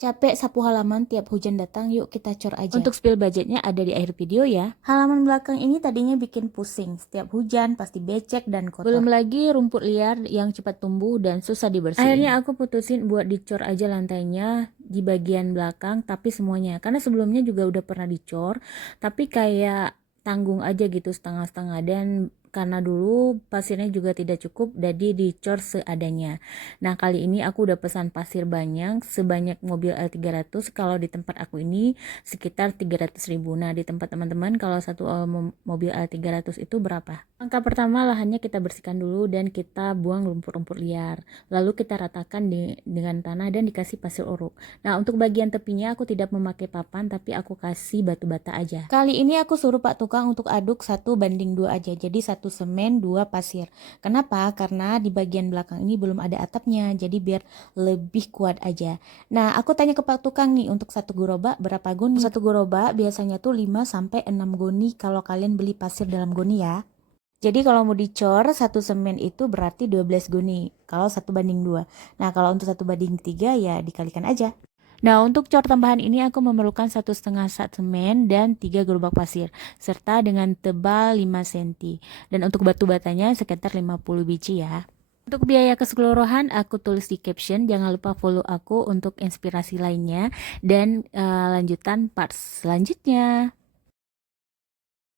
Capek sapu halaman tiap hujan datang, yuk kita cor aja. Untuk spill budgetnya ada di akhir video ya. Halaman belakang ini tadinya bikin pusing, setiap hujan pasti becek dan kotor. Belum lagi rumput liar yang cepat tumbuh dan susah dibersihin. Akhirnya aku putusin buat dicor aja lantainya di bagian belakang, tapi semuanya. Karena sebelumnya juga udah pernah dicor, tapi kayak tanggung aja gitu setengah-setengah, dan karena dulu pasirnya juga tidak cukup jadi dicor seadanya. Nah kali ini aku udah pesan pasir banyak, sebanyak mobil L300. Kalau di tempat aku ini sekitar 300.000. Nah di tempat teman-teman kalau satu mobil L300 itu berapa? Langkah pertama, lahannya kita bersihkan dulu dan kita buang rumput-rumput liar. Lalu kita ratakan dengan tanah dan dikasih pasir uruk. Nah untuk bagian tepinya aku tidak memakai papan, tapi aku kasih batu bata aja. Kali ini aku suruh Pak Tukang untuk aduk 1:2 aja, jadi 1 semen 2 pasir. Kenapa? Karena di bagian belakang ini belum ada atapnya, jadi biar lebih kuat aja. Nah aku tanya ke Pak Tukang nih, untuk satu gerobak berapa goni? Satu gerobak biasanya tuh 5-6 goni kalau kalian beli pasir dalam goni ya. Jadi kalau mau dicor satu semen itu berarti 12 goni kalau 1:2. Nah kalau untuk 1:3 ya dikalikan aja. Nah untuk cor tambahan ini aku memerlukan 1,5 sak semen dan 3 gerobak pasir serta dengan tebal 5 cm. Dan untuk batu batanya sekitar 50 biji ya. Untuk biaya keseluruhan aku tulis di caption. Jangan lupa follow aku untuk inspirasi lainnya dan lanjutan part selanjutnya.